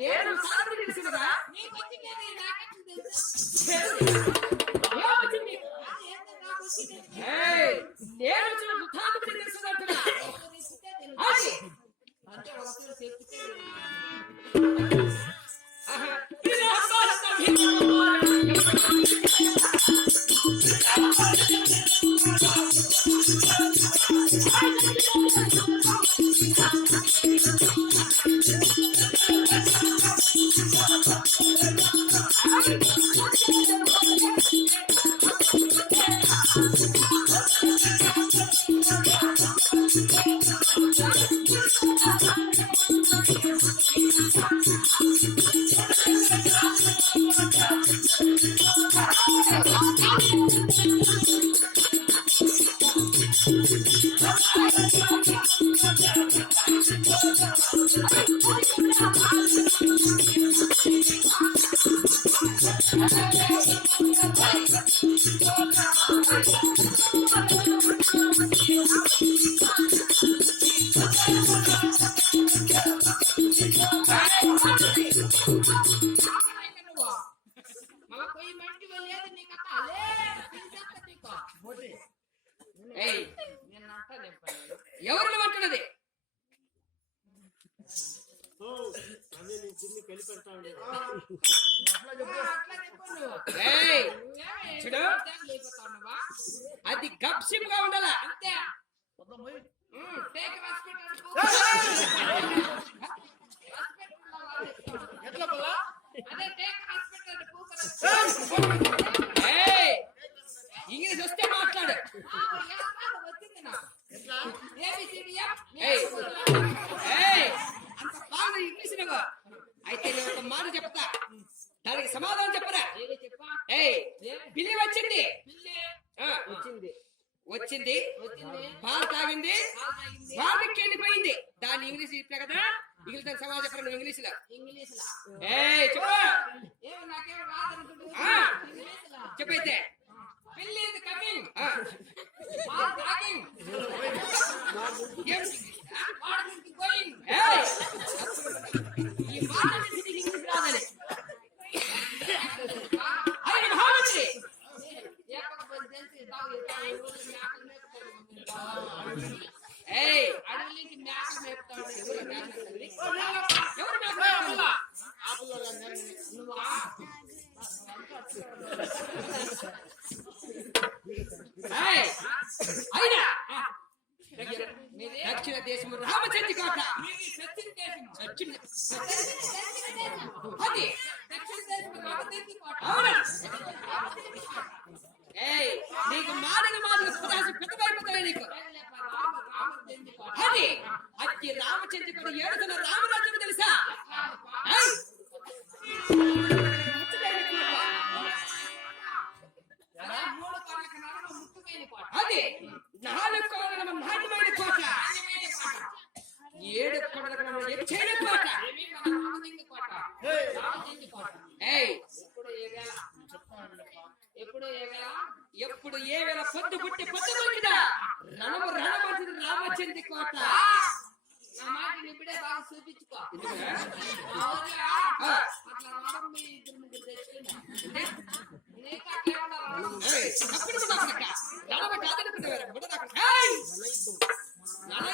నేను సాధన తెలుసు కదా నీకు వచ్చింది నాకెందుకు తెలుసు ఏమొచ్చింది ఏయ్ నేను వచ్చిన సాధన తెలుసు అంటున్నా అది అంటే ఒకటి చెప్తే ఆహా ఇది ఎవరు అంటున్నది చూడు అది గప్సిప్ గా ఉండాలా అంతే ఇంగ్లీష్ వస్తే మాట్లాడు అంత బాగా ఇంగ్లీష్ అయితే నేను ఒక మాట చెప్తా దానికి సమాధానం చెప్పరా పిల్లి వచ్చింది వచ్చింది పాలు తాగింది వాళ్ళకి వెళ్ళిపోయింది దాన్ని ఇంగ్లీష్ చెప్పా కదా ఇంగ్లీష్ దాని సమాధానం చెప్పరా నువ్వు ఇంగ్లీష్ లో చెప్పైతే పిల్లి is coming పాలు తాగింగ్ going ఈ మాట ఇంగ్లీష్ రావాలి అడవికి మేక మేపుతాడు దక్షిణ దేశం రామచంద్ర కోట అది నీకు మాదిరి మాదిరి పెద్దపడిపోతాయి నీకు అది అతి రామచంద్ర కోట ఏడుతున్న రామరాజ్యం తెలుసా అది 4 కోట్ల నాట్యమైన కోట 7 కోట్ల ఎచ్చైన కోట ఎప్పుడు ఏ వేళ పొద్దు పుట్టి పొద్దు పుట్టిదా రణమంటుంది రామచంద్ర కోట నా మాట ఇప్పుడే బాగా చూపించుకో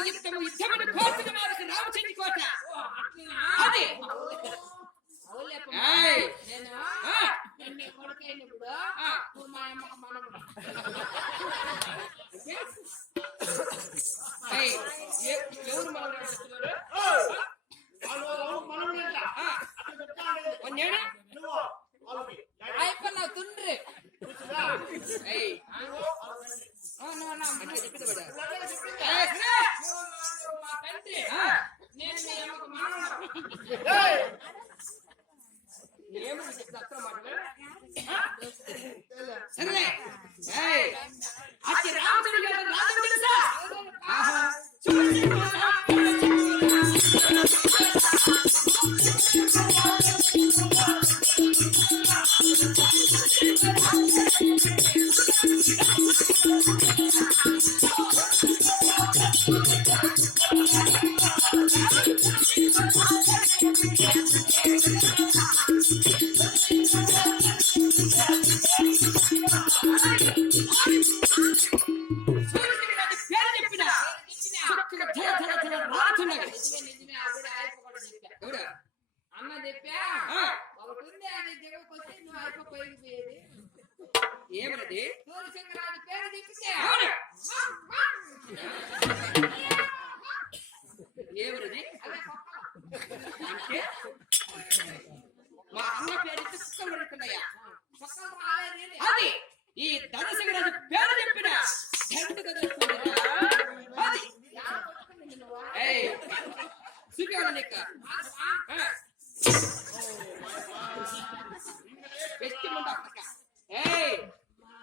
యుద్ధమైన కోట రామచంద్ర కోట అది నేను కొడుకైనప్పుడు మా అమ్మకు మనము ఎవరు అయిపోయినా తుండ్రి నేను మీ అమ్మకు మనము సరే అతి రామచంద్ర రాజు తెలుసా Thank you. సూర్యసింగరాజు పేరు చెప్పిన చుక్కలు ధర ధర ధర రాలుతున్నవి. నిజమే అప్పుడు ఆయన కూడా చెప్పా ఎవరు? అమ్మ చెప్పా ఆ, ఒకటి ఉంది అది దిగకొస్తే నువ్వు అయిపో పోయిపోయేది ఏమన్నది? సూర్యశంకరాజు పేరు చెప్తే అవును. ఏమన్నది? అదే కుక్కలు అంటే మా అమ్మ పేరు కుక్కలు పడుతున్నాయా? కుక్కలు రాలేదు అది ఈ ధనసింగరాజు పేరు చెప్పిన దండు కదులుతుందిరా. అది ఎలా కొట్టుకుంది నువ్వు ఏయ్ చూపించాలి నీకు. పెట్టి ముందు అక్క. ఏయ్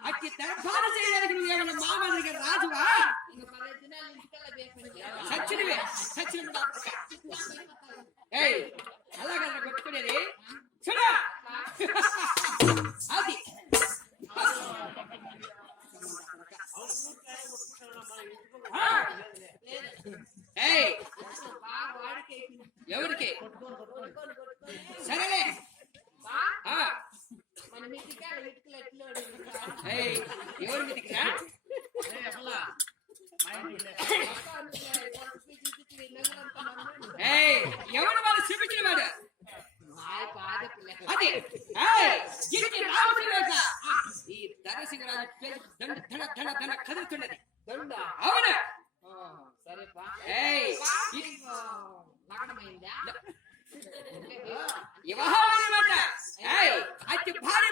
అట్టి దర్బార చేయడానికి నువ్వేమన్నా మామ దగ్గర రాజువా? ఇంక 10 దినాలు ఇంటికల్లా వేసుకుని సచ్చినవే సచ్చిన ముందు అక్క. ఏయ్ అలాగ కొట్టుకునేది చూడా. అది ఏయ్ బాగా వాడికి ఎవరికి? కొట్టుకొని సరేలే. బా ఆ, మన మిట్టికాయలు ఇటుకలు ఎట్లు ఏయ్ ఎవరి మీదికిరా? ఏయ్ ఎవరు వాళ్ళు చూపించిన వాడు? అది ఏయ్ గిరికి రామచంద్రక ఈ ధనసింగరాజు పేరు దండ ధన ధన ధన కదులుతున్నది. అవును. సరేపా ఏయ్ లగ్నమైందా వివాహం అన్నమాట. ఏయ్ అతి భారీ